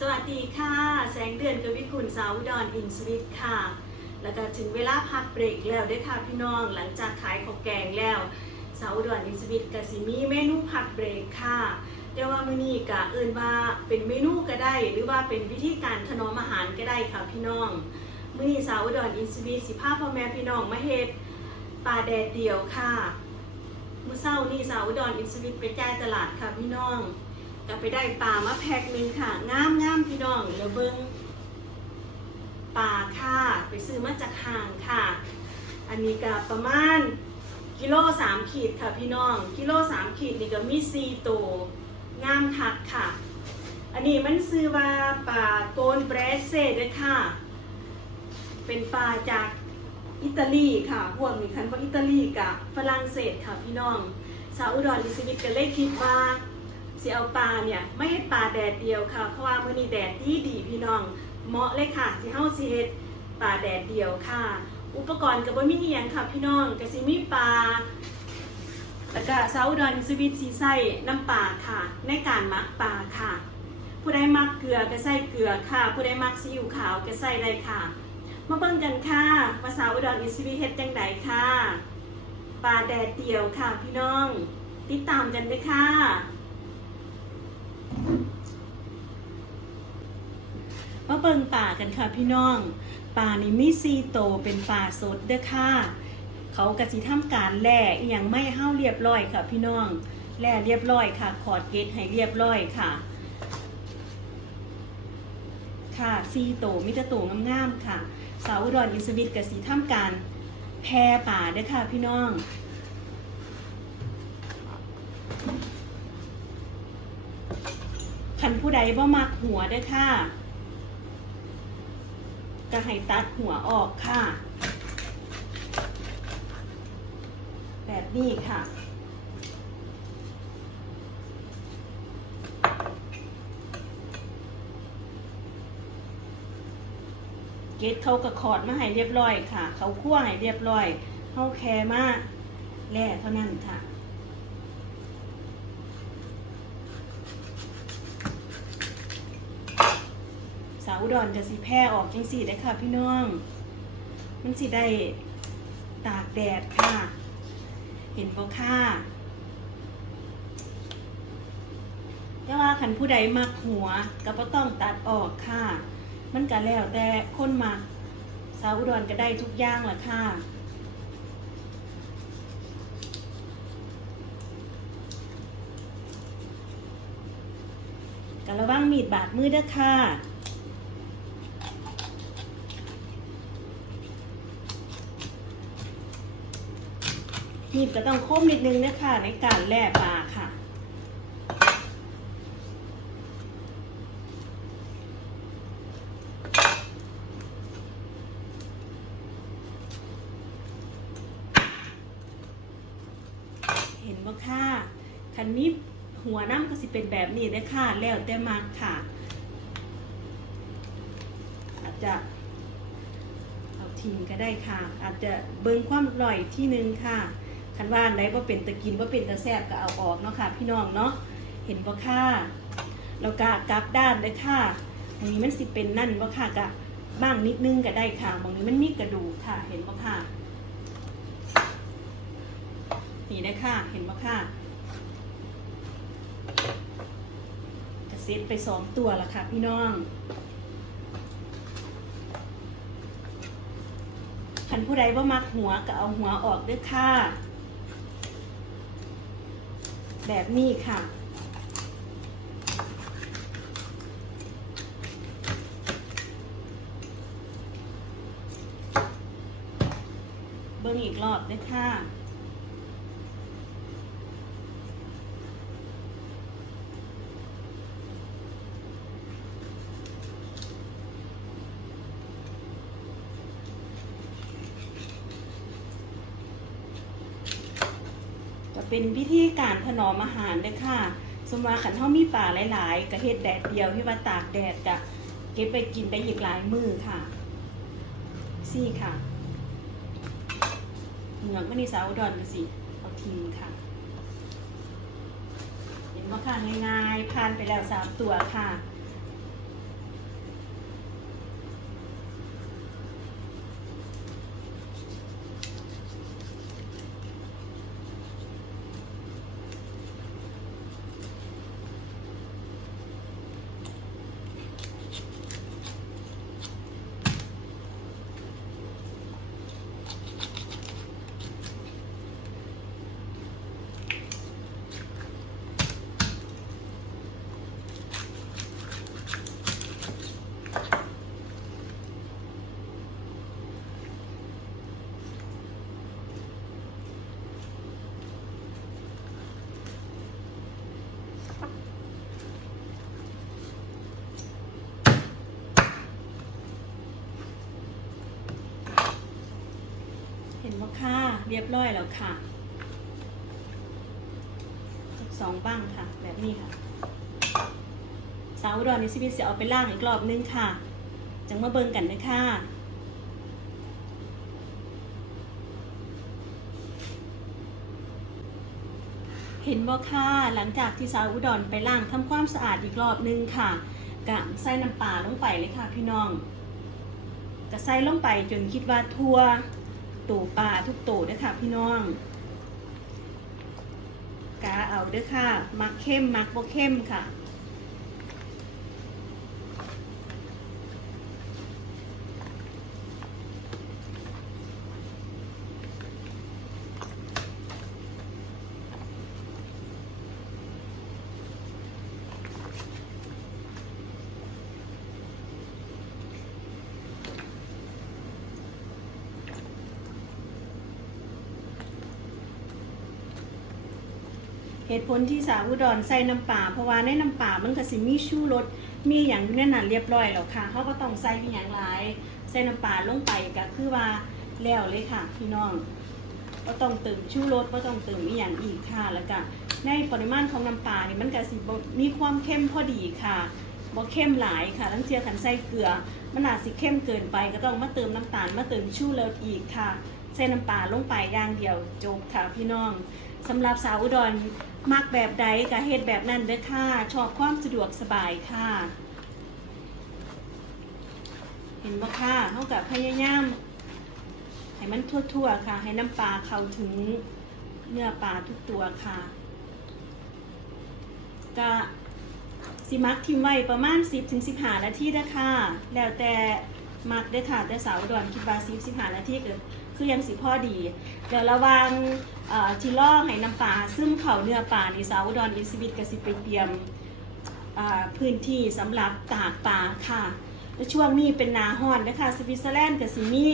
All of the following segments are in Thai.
สวัสดีค่ะ แสงเดือนกวิคุณสาวดอนอินสวิตค่ะ แล้วก็ถึงเวลาพักเบรกแล้วได้อค่ะพี่น้องหลังจากขายของแกงแล้วสาวดอนอินสวิตกับสิมีเมนูพักเบรกค่ะแต่ว่ามื้อนี้กะเอินว่าเป็นเมนูก็ได้ หรือว่าเป็นวิธีการถนอมอาหารก็ได้ค่ะพี่น้องมื้อนี้สาวดอนอินสวิตสิพาพ่อแม่พี่น้องมาเฮ็ดปลาแดดเดียวค่ะมื้อเช้านี่สาวดอนอินสวิตไปจ่ายตลาดค่ะพี่น้อง ก็ไปได้ปลามาแพ็คหนึงค่ะงามงามพี่น้องแล้วเบิ้งปลาค่ะ ไปซื้อมาจากห่างค่ะ อันนี้ก็ประมาณกิโลสามขีดค่ะพี่น้อง กิโลสามขีดนี่ก็มีซีโตงามคักค่ะ อันนี้มันซื้อว่าปลาโกนเบรสเซ่ด้วยค่ะ เป็นปลาจากอิตาลีค่ะพวกนี้คันว่าอิตาลีกับฝรั่งเศสค่ะพี่น้อง สาวอุดรลิสวิตก็เลยคิดว่า สิเอาปลาเนี่ยไม่ให้ปลาแดดเดียวค่ะ เพราะว่ามื้อนี้แดดดีดีพี่น้อง เหมาะเลยค่ะสิเฮาสิเฮ็ดปลาแดดเดียวค่ะ อุปกรณ์ก็บ่มีอีหยังค่ะ พี่น้องก็สิมีปลาแล้วก็ซาอุดอนสวิตสีใส่น้ำปลาค่ะ ในการหมักปลาค่ะ ผู้ใดมักเกลือก็ใส่เกลือค่ะ ผู้ใดมักซีอิ๊วขาวก็ใส่ได้ค่ะ มาเบิ่งกันค่ะว่าสาวอุดรอินสวีเฮ็ดจังไดค่ะปลาแดดเดียวค่ะพี่น้อง ติดตามกันเลยค่ะ มาเบิ่งป่ากันค่ะพี่น้อง ป่านี่มีซีโตเป็นป่าสดเด้อค่ะ เขากระสิทำการแล่อย่างไม่เห้าเรียบร้อยค่ะพี่น้องแล่เรียบร้อยค่ะ ขอดเกตให้เรียบร้อยค่ะ ค่ะซีโตมิตรโตงามๆค่ะ สาวอุดรอินสวิตกระสิทำการแพร่ป่าเด้อค่ะพี่น้อง คัน ผู้ใดบ่มักหัวเด้ค่ะก็ให้ตัดหัวออกค่ะ แบบนี้ค่ะ เกตเขากระขอดมาให้เรียบร้อยค่ะ เขาคั่วให้เรียบร้อยเขาแคร์มากแล่เท่านั้นค่ะ สาว อุดรจะสีแพร่ออกจังสีได้ค่ะ พี่น้อง มันสิได้ตากแดดค่ะ เห็นบ่ค่ะแต่ว่าขันผู้ใดมักหัวก็บ่ต้องตัดออกค่ะ มันก็แล้วแต่คนมักสาวอุดรก็ได้ทุกอย่างแหละค่ะกระวังมีดบาดมือเด้อค่ะ มีดก็ต้องคมนิดนึงนะคะในการแล่ปลาค่ะเห็นบ่ค่ะคันนี้หัวน้ำก็สิเป็นแบบนี้ได้ค่ะ แล้วแต่มากค่ะ อาจจะเอาทิ้งก็ได้ค่ะ อาจจะเบิ่งความอร่อยที่นึงค่ะ คันว่านไหนว่าเป็นตะกินว่าเป็นตะแซบก็เอาออกเนาะค่ะพี่น้องเนาะเห็นบ่ค่ะแล้วก็กลับด้านเลยค่ะตรงนี้มันสิเป็นนั่นบ่ค่ะกะบ้างนิดนึงก็ได้ค่ะตรงนี้มันมีกระดูกค่ะ เห็นบ่ค่ะนี่ได้ค่ะ เห็นบ่ค่ะกระเซ็ตไปสองตัวละค่ะ พี่น้องคันผู้ใดว่ามักหัวก็เอาหัวออกด้วยค่ะ แบบนี้ค่ะ เบิ่งอีกรอบด้วยค่ะ เป็นวิธีการถนอมอาหารเลยค่ะ สมมติว่าขันเท่ามีป่าหลาย ๆกระเฮ็ดแดดเดียวที่ว่าตากแดดจะเก็บไปกินได้อีกหลายมือค่ะซี่ค่ะเหงือกมันนี่สาวอุดอนสิเอาทิ้งค่ะ เห็นว่าค่ะง่ายๆผ่านไปแล้วสามตัวค่ะ ค่ะ เรียบร้อยแล้วค่ะสองบ้างค่ะ แบบนี้ค่ะ สาวอุดรนิสิบิตจะเอาไปล่างอีกรอบนึงค่ะ จังมาเบิ่งกันเลยค่ะเห็นบ่ค่ะ หลังจากที่สาวอุดรไปล้างทำความสะอาดอีกรอบนึงค่ะกะใส่น้ำปลาลงไปเลยค่ะพี่น้องกะใส่ลงไปจนคิดว่าทั่ว ตูปลาทุกตูเด้อค่ะพี่น้อง กาเอาเด้อค่ะ มักเข้มมักบ่เข้มค่ะ ตุผลที่สาวอุดรใส่น้ำปลาเพราะว่าในน้ำปลามันก็สิมีชูรสมีอย่างอยู่ในนั้นเรียบร้อยแล้วค่ะเขาก็ต้องใส่มีอย่างหลายใส่น้ำปลาลงไปก็คือว่าแล้วเลยค่ะพี่น้องก็ต้องเติมชูรสก็ต้องเติมมีอย่างอีกค่ะแล้วก็ในปริมาณของน้ำปลานี่มันก็สิมีความเข้มพอดีค่ะบ่เข้มหลายค่ะทั้งเทียขันใส่เกลือมันอาจสิเข้มเกินไปก็ต้องมาเติมน้ำตาลมาเติมชูรสอีกค่ะใส่น้ำปลาลงไปอย่างเดียวจบค่ะพี่น้อง สำหรับสาวอุดรมักแบบใดกับเฮ็ดแบบนั้นเด้อค่ะ ชอบความสะดวกสบายค่ะ เห็นบ่ค่ะเท่ากับพยายามให้มันทั่วๆค่ะ ให้น้ำปลาเข้าถึงเนื้อปลาทุกตัวค่ะก็สิมักทิมไว้ประมาณ 10-15 นาทีเด้อค่ะแล้วแต่มักเด้อค่ะแต่สาวอุดรคิดว่า10-15 นาทีก็ คือยังสิพ่อดี เดี๋ยวระวังทีล่อให้น้ำปลาซึ่มเขาเนื้อปลานี่สาวอุดรอินสวิตกสิไปเตรียมพื้นที่สำหรับตากปลาค่ะและช่วงนี้เป็นนาฮ้อนนะคะสวิตเซอร์แลนด์กับสิมี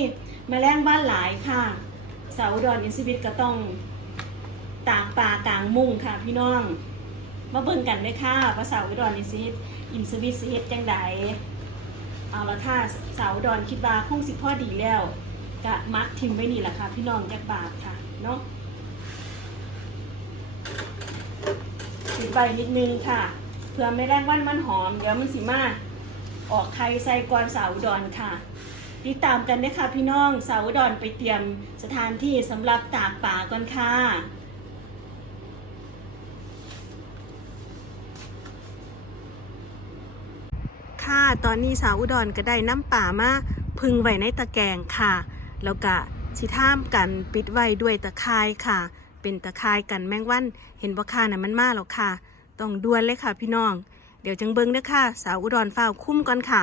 แมลงบ้านหลายค่ะสาวอุดรอินสวิตก็ต้องตากปลากลางมุ้งค่ะพี่น้อง มาเบิ่งกันเลยค่ะว่าสาอุดรอินสวิตอินสวิตสิเฮ็ดจังใดเอาละค่ะสาวอุดรคิดว่าคงสิพ่อดีแล้ว กะมักทิมไว้นี่แหละค่ะ พี่น้องแกบาทค่ะเนาะปิดใบนิดนึงค่ะ เพื่อไม่แรงวันมันหอม เดี๋ยวมันสิมาออกไข่ใส่กวนสาวอุดรค่ะ ติดตามกันนะคะพี่น้องสาวอุดรไปเตรียมสถานที่สำหรับตากป่าก่อนค่ะค่ะ ตอนนี้สาวอุดรก็ได้น้ำป่ามาพึงไว้ในตะแกรงค่ะ แล้วก็สิท่ามกันปิดไว้ด้วยตะไคร้ค่ะ เป็นตะไคร้กันแมงวันเห็นบ่ค่ะน่ะมันมาแล้วค่ะ ต้องด่วนเลยค่ะพี่น้อง เดี๋ยวจังเบิ้งเด้อค่ะ สาวอุดรฝ้าคุ้มก่อนค่ะ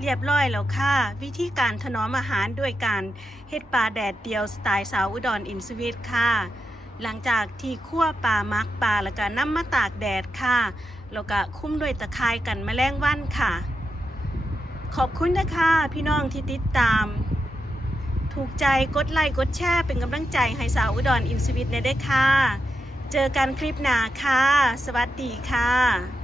เรียบร้อยแล้วค่ะ วิธีการถนอมอาหารด้วยการเฮ็ดปลาแดดเดียวสไตล์สาวอุดรอินสวิตค่ะ หลังจากที่คั่วปลามักปลาแล้วก็นำมาตากแดดค่ะแล้วก็คุ้มด้วยตะไคร้กันแมลงวันค่ะ ขอบคุณนะคะพี่น้องที่ติดตาม ถูกใจกดไลค์กดแชร์เป็นกำลังใจให้สาวอุดรอินสวิตในได้ค่ะ เจอกันคลิปหน้าค่ะ สวัสดีค่ะ